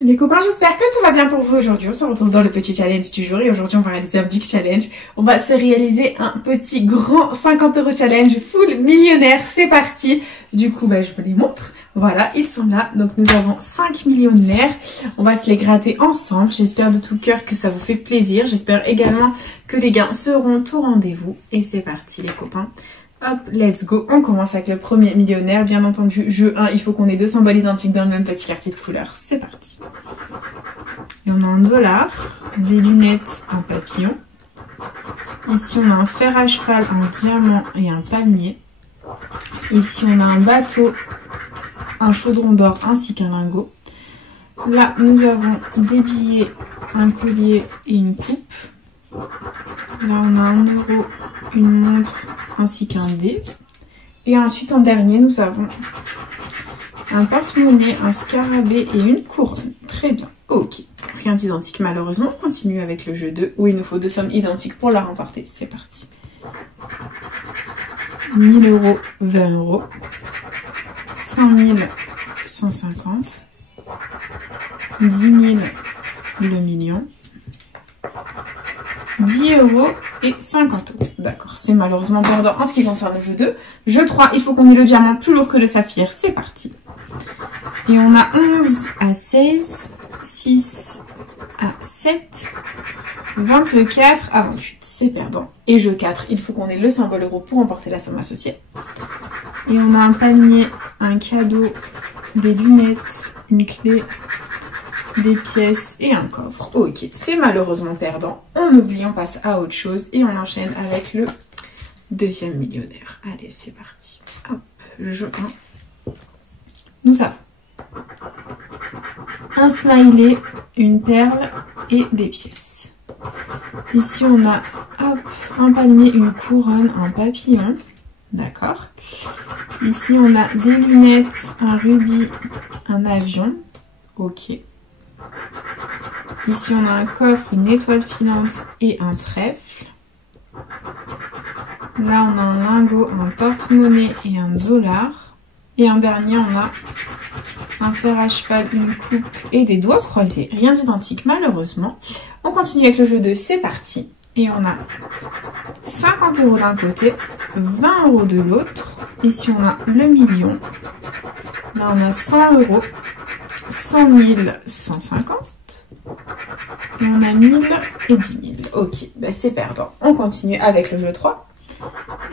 Les copains, j'espère que tout va bien pour vous aujourd'hui. On se retrouve dans le petit challenge du jour et aujourd'hui on va réaliser un big challenge. On va se réaliser un petit grand 50 € challenge full millionnaire. C'est parti. Du coup, je vous les montre. Voilà, ils sont là. Donc nous avons 5 millionnaires. On va se les gratter ensemble. J'espère de tout cœur que ça vous fait plaisir. J'espère également que les gains seront au rendez-vous. Et c'est parti les copains. Hop, let's go. On commence avec le premier millionnaire. Bien entendu, jeu 1, il faut qu'on ait deux symboles identiques dans le même petit quartier de couleur. C'est parti. Et on a un dollar, des lunettes en papillon. Ici, on a un fer à cheval en diamant et un palmier. Ici, on a un bateau, un chaudron d'or ainsi qu'un lingot. Là, nous avons des billets, un collier et une coupe. Là, on a 1 euro, une montre ainsi qu'un dé. Et ensuite, en dernier, nous avons un porte-monnaie, un scarabée et une couronne. Très bien. Ok. Rien d'identique malheureusement. On continue avec le jeu 2 où il nous faut deux sommes identiques pour la remporter. C'est parti. 1 000 euros, 20 euros. 100 000, 150. 10 000, le million. 10 euros et 50 euros. D'accord, c'est malheureusement perdant en ce qui concerne le jeu 2. Jeu 3, il faut qu'on ait le diamant plus lourd que le saphir. C'est parti. Et on a 11 à 16, 6 à 7, 24 à 28. C'est perdant. Et jeu 4, il faut qu'on ait le symbole euro pour emporter la somme associée. Et on a un palmier, un cadeau, des lunettes, une clé, des pièces et un coffre. Ok, c'est malheureusement perdant. On oublie, on passe à autre chose et on enchaîne avec le deuxième millionnaire. Allez, c'est parti. Hop, jeu 1. Nous avons un smiley, une perle et des pièces. Ici, on a hop, un palmier, une couronne, un papillon. D'accord. Ici, on a des lunettes, un rubis, un avion. Ok. Ici, on a un coffre, une étoile filante et un trèfle. Là, on a un lingot, un porte-monnaie et un dollar. Et un dernier, on a un fer à cheval, une coupe et des doigts croisés. Rien d'identique, malheureusement. On continue avec le jeu 2, c'est parti. Et on a 50 euros d'un côté, 20 euros de l'autre. Ici, on a le million. Là, on a 100 euros. 100 000, 150. Et on a 1000 et 10 000. Ok, c'est perdant. On continue avec le jeu 3.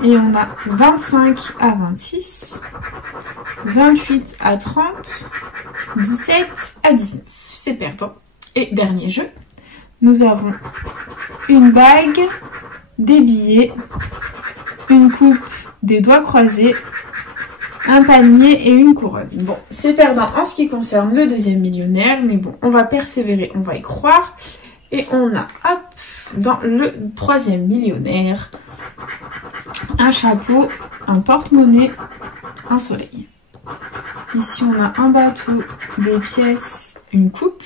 Et on a 25 à 26, 28 à 30, 17 à 19. C'est perdant. Et dernier jeu, nous avons une bague, des billets, une coupe, des doigts croisés, un palmier et une couronne. Bon, c'est perdant en ce qui concerne le deuxième millionnaire, mais bon, on va persévérer, on va y croire. Et on a, hop, dans le troisième millionnaire, un chapeau, un porte-monnaie, un soleil. Ici, on a un bateau, des pièces, une coupe.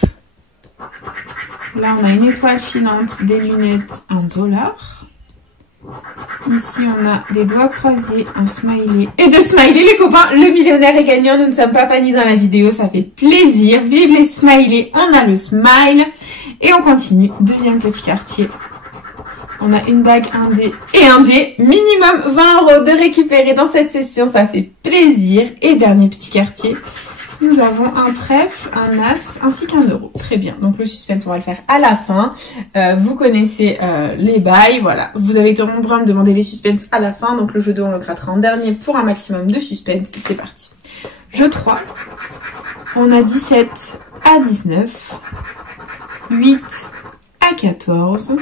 Là, on a une étoile filante, des lunettes, un dollar. Ici, on a des doigts croisés, un smiley et deux smileys, les copains. Le millionnaire est gagnant. Nous ne sommes pas fanny dans la vidéo. Ça fait plaisir. Vive les smileys. On a le smile. Et on continue. Deuxième petit quartier. On a une bague, un dé et un dé. Minimum 20 euros de récupérer dans cette session. Ça fait plaisir. Et dernier petit quartier. Nous avons un trèfle, un as, ainsi qu'un euro. Très bien. Donc le suspense, on va le faire à la fin. Vous connaissez les bails. Voilà. Vous avez été nombreux à me demander les suspens à la fin. Donc le jeu 2, on le grattera en dernier pour un maximum de suspense. C'est parti. Jeu 3. On a 17 à 19. 8 à 14.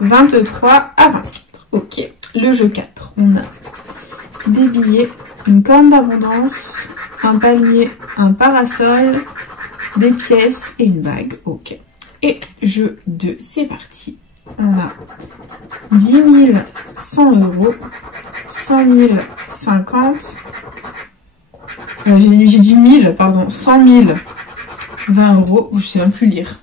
23 à 24. Ok. Le jeu 4. On a des billets, une corne d'abondance, un palmier, un parasol, des pièces et une bague. Ok. Et jeu 2, c'est parti. On a 10 000, 100 euros, 100 000, 50. J'ai dit 1000, pardon, 100 000, 20 euros. Je sais même plus lire.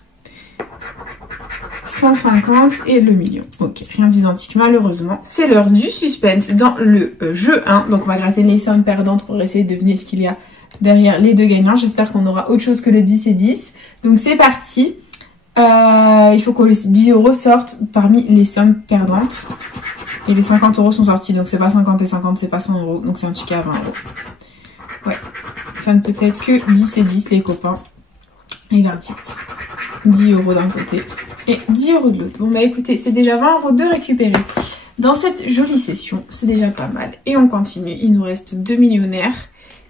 150 et le million. Ok, rien d'identique malheureusement. C'est l'heure du suspense dans le jeu 1. Donc on va gratter les sommes perdantes pour essayer de deviner ce qu'il y a derrière les deux gagnants. J'espère qu'on aura autre chose que le 10 et 10. Donc c'est parti. Il faut que les 10 € sortent parmi les sommes perdantes. Et les 50 € sont sortis. Donc c'est pas 50 et 50, c'est pas 100 €. Donc c'est un ticket à 20 €. Ouais. Ça ne peut être que 10 et 10 les copains. Et verdict. 10 € d'un côté et 10 € de l'autre. Bon bah écoutez, c'est déjà 20 € de récupérer dans cette jolie session. C'est déjà pas mal. Et on continue. Il nous reste 2 millionnaires.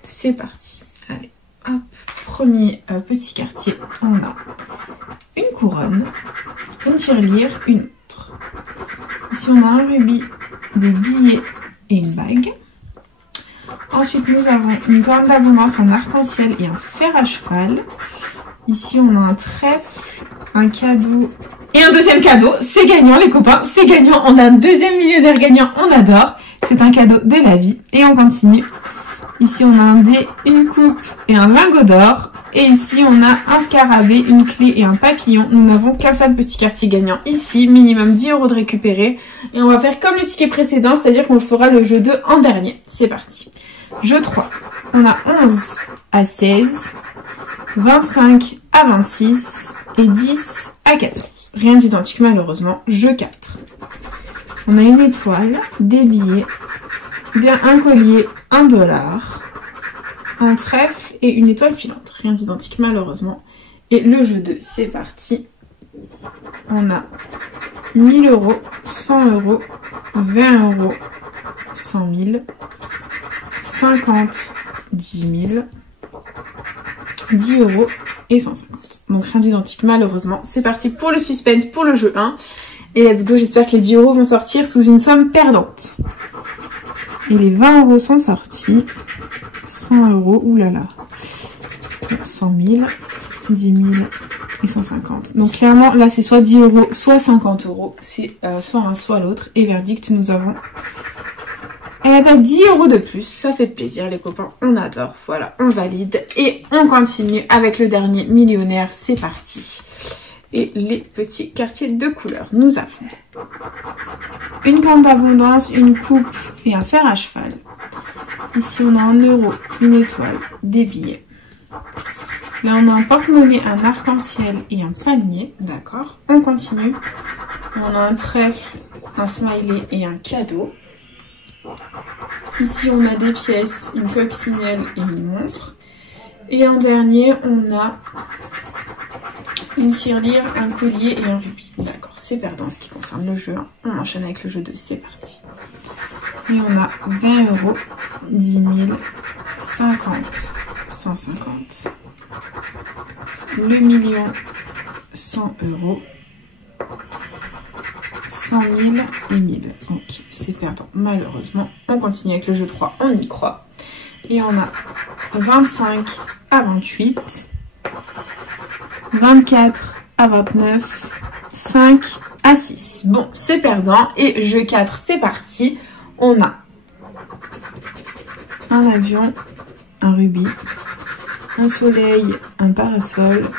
C'est parti. Allez, hop. Premier petit quartier. On a une couronne, une tirelire, une montre. Ici on a un rubis, des billets et une bague. Ensuite nous avons une corne d'abondance, un arc-en-ciel et un fer à cheval. Ici on a un trèfle, un cadeau et un deuxième cadeau. C'est gagnant les copains, c'est gagnant. On a un deuxième millionnaire gagnant, on adore. C'est un cadeau de la vie. Et on continue. Ici on a un dé, une coupe et un lingot d'or. Et ici on a un scarabée, une clé et un papillon. Nous n'avons qu'un seul petit quartier gagnant ici. Minimum 10 € de récupérer. Et on va faire comme le ticket précédent, c'est-à-dire qu'on fera le jeu 2 en dernier. C'est parti. Jeu 3. On a 11 à 16, 25 à 26 et 10 à 14. Rien d'identique malheureusement. Jeu 4. On a une étoile, des billets, un collier, $1, un trèfle et une étoile filante. Rien d'identique malheureusement. Et le jeu 2, c'est parti. On a 1000 €, 100 €, 20 €, 100 000, 50, 10 000, 10 € et 150. Donc rien d'identique malheureusement. C'est parti pour le suspense, pour le jeu 1. Et let's go, j'espère que les 10 € vont sortir sous une somme perdante. Et les 20 € sont sortis. 100 €, oulala. 100 000, 10 000 et 150. Donc clairement, là c'est soit 10 €, soit 50 €. C'est soit un, soit l'autre. Et verdict, nous avons 10 € de plus. Ça fait plaisir les copains, on adore. Voilà, on valide. Et on continue avec le dernier millionnaire. C'est parti. Et les petits quartiers de couleur. Nous avons une corne d'abondance, une coupe et un fer à cheval. Ici on a 1 €, une étoile, des billets. Là on a un porte-monnaie, un arc-en-ciel et un palmier. D'accord. On continue. On a un trèfle, un smiley et un cadeau. Ici on a des pièces, une coccinelle et une montre. Et en dernier on a une tirelire, un collier et un rubis. D'accord, c'est perdant en ce qui concerne le jeu 1. On enchaîne avec le jeu 2, c'est parti. Et on a 20 €, 10 000, 50, 150, le million, 100 €, 100 000 et 1000. Ok, c'est perdant malheureusement. On continue avec le jeu 3, on y croit. Et on a 25 à 28, 24 à 29, 5 à 6. Bon, c'est perdant. Et jeu 4, c'est parti. On a un avion, un rubis, un soleil, un parasol,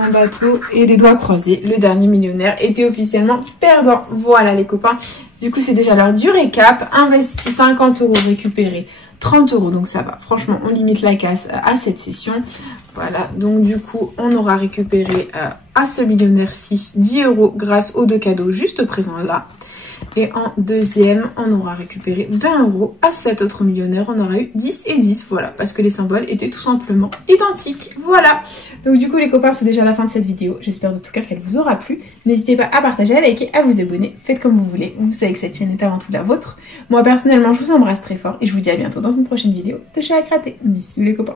un bateau et des doigts croisés. Le dernier millionnaire était officiellement perdant. Voilà les copains. Du coup, c'est déjà l'heure du récap. Investi 50 €, récupéré 30 €. Donc ça va. Franchement, on limite la casse à cette session. Voilà, donc du coup, on aura récupéré à ce millionnaire 6, 10 € grâce aux 2 cadeaux juste présents là. Et en deuxième, on aura récupéré 20 €. À cet autre millionnaire, on aura eu 10 et 10. Voilà, parce que les symboles étaient tout simplement identiques. Voilà. Donc du coup, les copains, c'est déjà la fin de cette vidéo. J'espère de tout cœur qu'elle vous aura plu. N'hésitez pas à partager, à liker, à vous abonner. Faites comme vous voulez. Vous savez que cette chaîne est avant tout la vôtre. Moi, personnellement, je vous embrasse très fort. Et je vous dis à bientôt dans une prochaine vidéo de Chat à Gratter. Bisous les copains.